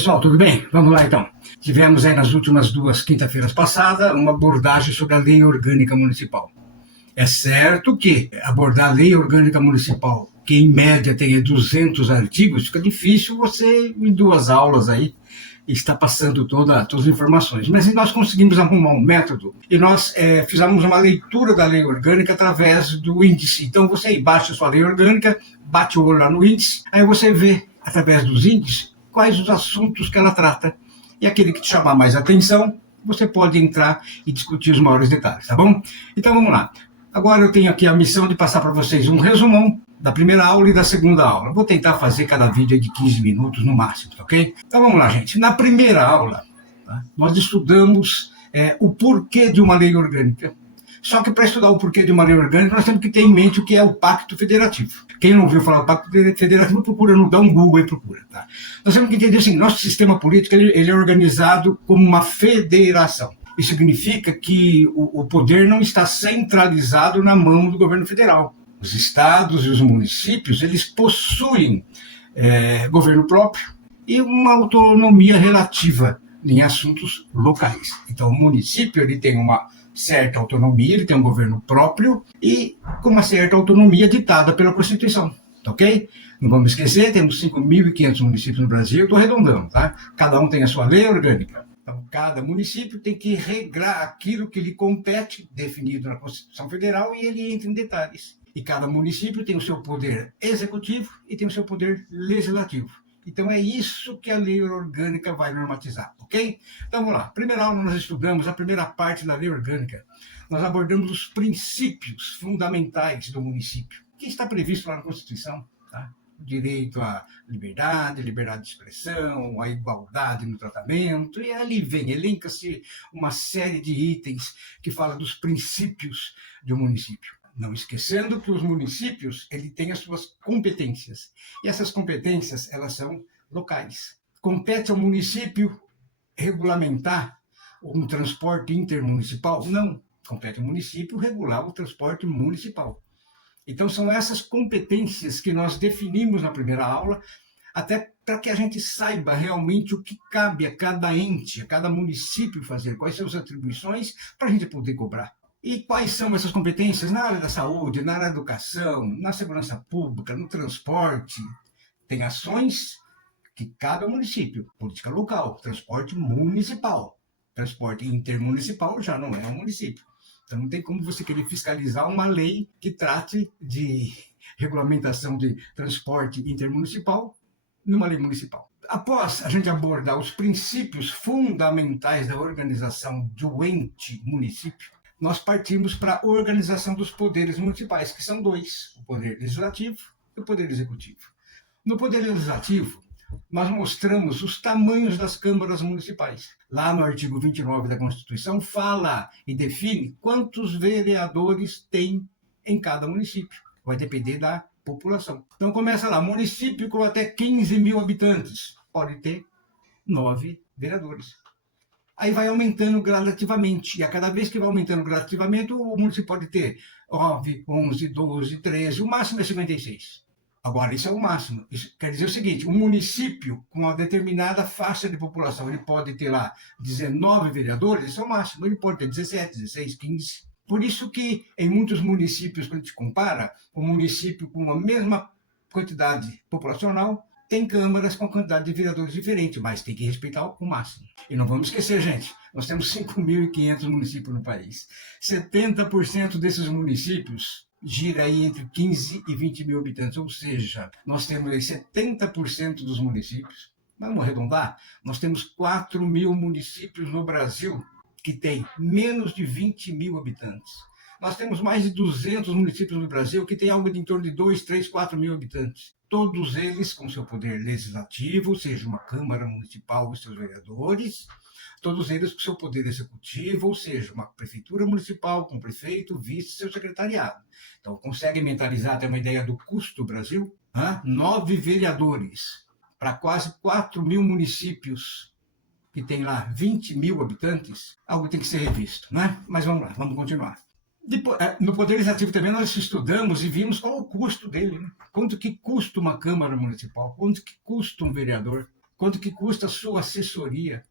pessoal, tudo bem? Vamos lá então. Tivemos aí nas últimas duas quinta-feiras passadas uma abordagem sobre a Lei Orgânica Municipal. É certo que abordar a Lei Orgânica Municipal, que em média tem 200 artigos, fica difícil você, em duas aulas aí, estar passando todas as informações. Mas nós conseguimos arrumar um método e nós fizemos uma leitura da Lei Orgânica através do índice. Então você baixa a sua Lei Orgânica, bate o olho lá no índice, aí você vê, através dos índices, quais os assuntos que ela trata. E aquele que te chamar mais atenção, você pode entrar e discutir os maiores detalhes, tá bom? Então vamos lá. Agora eu tenho aqui a missão de passar para vocês um resumão da primeira aula e da segunda aula. Vou tentar fazer cada vídeo de 15 minutos no máximo, tá ok? Então vamos lá, gente. Na primeira aula, tá, nós estudamos o porquê de uma lei orgânica. Só que para estudar o porquê de uma lei orgânica, nós temos que ter em mente o que é o Pacto Federativo. Quem não ouviu falar do Pacto Federativo, procura, não dá um Google e procura. Tá? Nós temos que entender assim, nosso sistema político ele é organizado como uma federação. Isso significa que o poder não está centralizado na mão do governo federal. Os estados e os municípios, eles possuem governo próprio e uma autonomia relativa em assuntos locais. Então, o município ele tem uma certa autonomia, ele tem um governo próprio e com uma certa autonomia ditada pela Constituição, tá ok? Não vamos esquecer, temos 5.500 municípios no Brasil, estou arredondando, tá? Cada um tem a sua lei orgânica. Então, cada município tem que regrar aquilo que lhe compete, definido na Constituição Federal, e ele entra em detalhes. E cada município tem o seu poder executivo e tem o seu poder legislativo. Então, é isso que a lei orgânica vai normatizar, ok? Então, vamos lá. Primeira aula, nós estudamos a primeira parte da lei orgânica. Nós abordamos os princípios fundamentais do município, que está previsto lá na Constituição, tá? O direito à liberdade de expressão, a igualdade no tratamento, e ali elenca-se uma série de itens que fala dos princípios do município. Não esquecendo que os municípios ele têm as suas competências. E essas competências elas são locais. Compete ao município regulamentar um transporte intermunicipal? Não. Compete ao município regular o transporte municipal. Então são essas competências que nós definimos na primeira aula, até para que a gente saiba realmente o que cabe a cada ente, a cada município fazer, quais são as atribuições para a gente poder cobrar. E quais são essas competências na área da saúde, na área da educação, na segurança pública, no transporte? Tem ações que cabe ao município, política local, transporte municipal. Transporte intermunicipal já não é um município. Então não tem como você querer fiscalizar uma lei que trate de regulamentação de transporte intermunicipal numa lei municipal. Após a gente abordar os princípios fundamentais da organização do ente município, nós partimos para a organização dos poderes municipais, que são dois, o poder legislativo e o poder executivo. No poder legislativo, nós mostramos os tamanhos das câmaras municipais. Lá no artigo 29 da Constituição fala e define quantos vereadores tem em cada município. Vai depender da população. Então começa lá, município com até 15 mil habitantes, pode ter 9 vereadores. Aí vai aumentando gradativamente, e a cada vez que vai aumentando gradativamente, o município pode ter 9, 11, 12, 13, o máximo é 56. Agora, isso é o máximo. Isso quer dizer o seguinte, um município com uma determinada faixa de população, ele pode ter lá 19 vereadores, isso é o máximo. Ele pode ter 17, 16, 15. Por isso que em muitos municípios, quando a gente compara, o município com a mesma quantidade populacional, tem câmaras com quantidade de vereadores diferente, mas tem que respeitar o máximo. E não vamos esquecer, gente, nós temos 5.500 municípios no país. 70% desses municípios gira aí entre 15 e 20 mil habitantes, ou seja, nós temos aí 70% dos municípios. Vamos arredondar? Nós temos 4 mil municípios no Brasil que tem menos de 20 mil habitantes. Nós temos mais de 200 municípios no Brasil que tem algo de em torno de 2, 3, 4 mil habitantes. Todos eles com seu poder legislativo, seja uma Câmara Municipal e seus vereadores, todos eles com seu poder executivo, ou seja, uma prefeitura municipal com prefeito, vice e seu secretariado. Então, consegue mentalizar, ter uma ideia do custo do Brasil? 9 vereadores para quase 4 mil municípios que tem lá 20 mil habitantes, algo tem que ser revisto, né? Mas vamos lá, vamos continuar. Depois, no Poder Legislativo também nós estudamos e vimos qual o custo dele, né? Quanto que custa uma Câmara Municipal, quanto que custa um vereador, Quanto que custa a sua assessoria?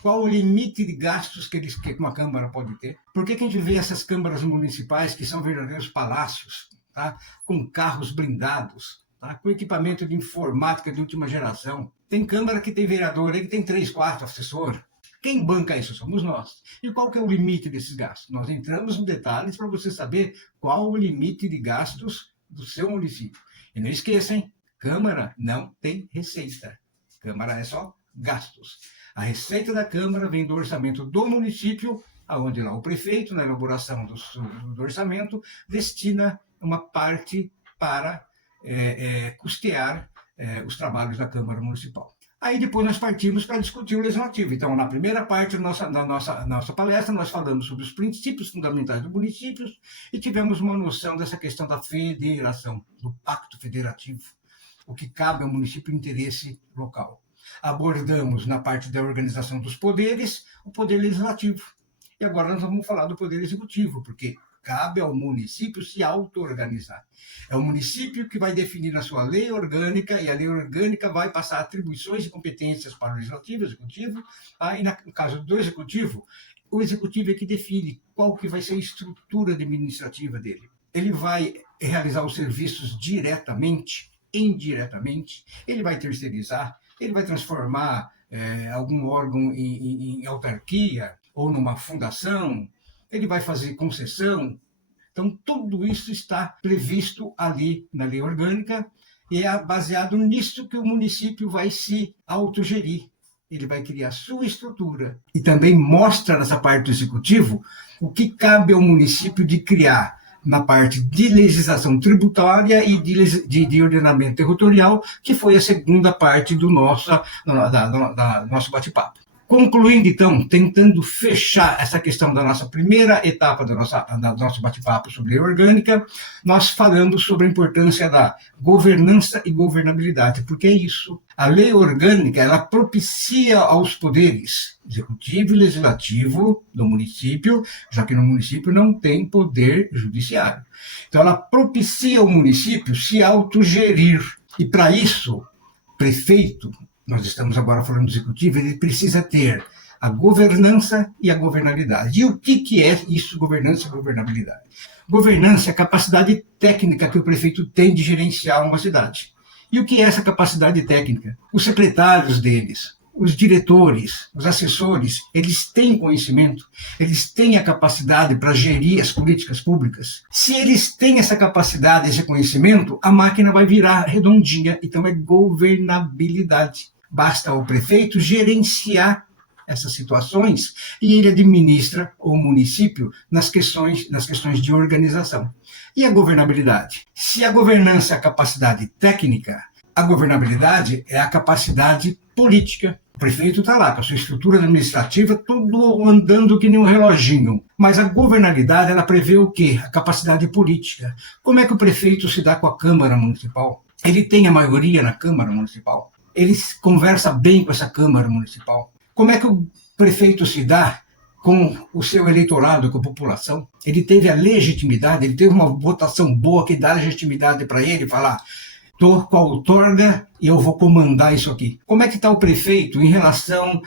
Qual o limite de gastos que uma Câmara pode ter? Por que a gente vê essas câmaras municipais que são verdadeiros palácios, tá? Com carros blindados, tá? Com equipamento de informática de última geração? Tem Câmara que tem vereador aí que tem 3, 4 assessores. Quem banca isso somos nós. E qual que é o limite desses gastos? Nós entramos nos detalhes para você saber qual o limite de gastos do seu município. E não esqueçam, Câmara não tem receita. Câmara é só gastos. A receita da Câmara vem do orçamento do município, onde lá o prefeito, na elaboração do orçamento, destina uma parte para custear os trabalhos da Câmara Municipal. Aí depois nós partimos para discutir o legislativo. Então, na primeira parte da nossa palestra, nós falamos sobre os princípios fundamentais do município e tivemos uma noção dessa questão da federação, do pacto federativo, o que cabe ao município em interesse local. Abordamos, na parte da organização dos poderes, o poder legislativo. E agora nós vamos falar do poder executivo, porque cabe ao município se auto-organizar. É o município que vai definir a sua lei orgânica, e a lei orgânica vai passar atribuições e competências para o legislativo, o executivo, e no caso do executivo, o executivo é que define qual que vai ser a estrutura administrativa dele. Ele vai realizar os serviços diretamente, indiretamente, ele vai terceirizar, ele vai transformar algum órgão em autarquia ou numa fundação, ele vai fazer concessão. Então, tudo isso está previsto ali na lei orgânica e é baseado nisso que o município vai se autogerir. Ele vai criar sua estrutura. E também mostra nessa parte do executivo o que cabe ao município de criar na parte de legislação tributária e de ordenamento territorial, que foi a segunda parte do nosso bate-papo. Concluindo, então, tentando fechar essa questão da nossa primeira etapa do nosso bate-papo sobre lei orgânica, nós falamos sobre a importância da governança e governabilidade, porque é isso. A lei orgânica, ela propicia aos poderes executivo e legislativo do município, já que no município não tem poder judiciário. Então, ela propicia ao município se autogerir. E, para isso, prefeito, nós estamos agora falando do executivo, ele precisa ter a governança e a governabilidade. E o que é isso, governança e governabilidade? Governança é a capacidade técnica que o prefeito tem de gerenciar uma cidade. E o que é essa capacidade técnica? Os secretários deles, os diretores, os assessores, eles têm conhecimento, eles têm a capacidade para gerir as políticas públicas. Se eles têm essa capacidade, esse conhecimento, a máquina vai virar redondinha. Então é governabilidade. Basta o prefeito gerenciar essas situações e ele administra o município nas questões de organização. E a governabilidade? Se a governança é a capacidade técnica, a governabilidade é a capacidade política. O prefeito está lá com a sua estrutura administrativa, tudo andando que nem um reloginho. Mas a governabilidade, ela prevê o quê? A capacidade política. Como é que o prefeito se dá com a Câmara Municipal? Ele tem a maioria na Câmara Municipal? Ele conversa bem com essa Câmara Municipal? Como é que o prefeito se dá com o seu eleitorado, com a população? Ele teve a legitimidade, ele teve uma votação boa que dá legitimidade para ele falar: estou com a outorga e eu vou comandar isso aqui. Como é que está o prefeito em relação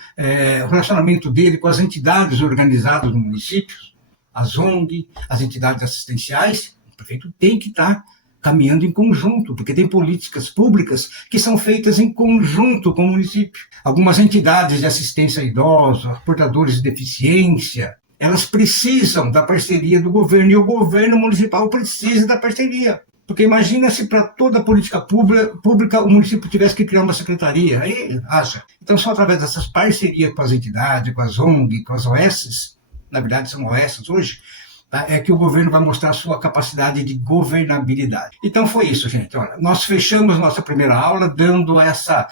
ao relacionamento dele com as entidades organizadas no município, as ONG, as entidades assistenciais? O prefeito tem que estar caminhando em conjunto, porque tem políticas públicas que são feitas em conjunto com o município. Algumas entidades de assistência a idosos, portadores de deficiência, elas precisam da parceria do governo, e o governo municipal precisa da parceria. Porque imagina se para toda a política pública o município tivesse que criar uma secretaria, aí acha. Então só através dessas parcerias com as entidades, com as ONG, com as OS, na verdade são OS hoje, é que o governo vai mostrar a sua capacidade de governabilidade. Então foi isso, gente. Olha, nós fechamos nossa primeira aula dando essa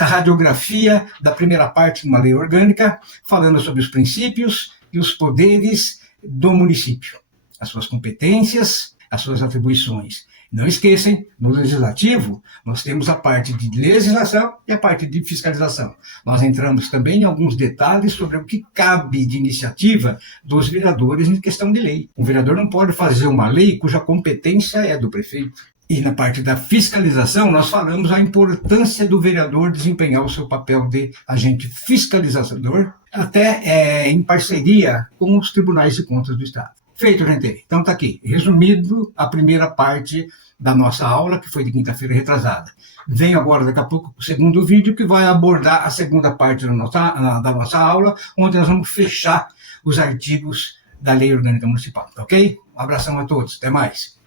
radiografia da primeira parte de uma lei orgânica, falando sobre os princípios e os poderes do município, as suas competências, as suas atribuições. Não esqueçam, no legislativo, nós temos a parte de legislação e a parte de fiscalização. Nós entramos também em alguns detalhes sobre o que cabe de iniciativa dos vereadores em questão de lei. O vereador não pode fazer uma lei cuja competência é do prefeito. E na parte da fiscalização, nós falamos a importância do vereador desempenhar o seu papel de agente fiscalizador, até em parceria com os tribunais de contas do Estado. Feito, gente. Então está aqui, resumido a primeira parte da nossa aula, que foi de quinta-feira retrasada. Venho agora, daqui a pouco, o segundo vídeo, que vai abordar a segunda parte da nossa aula, onde nós vamos fechar os artigos da Lei Orgânica Municipal, ok? Um abração a todos, até mais.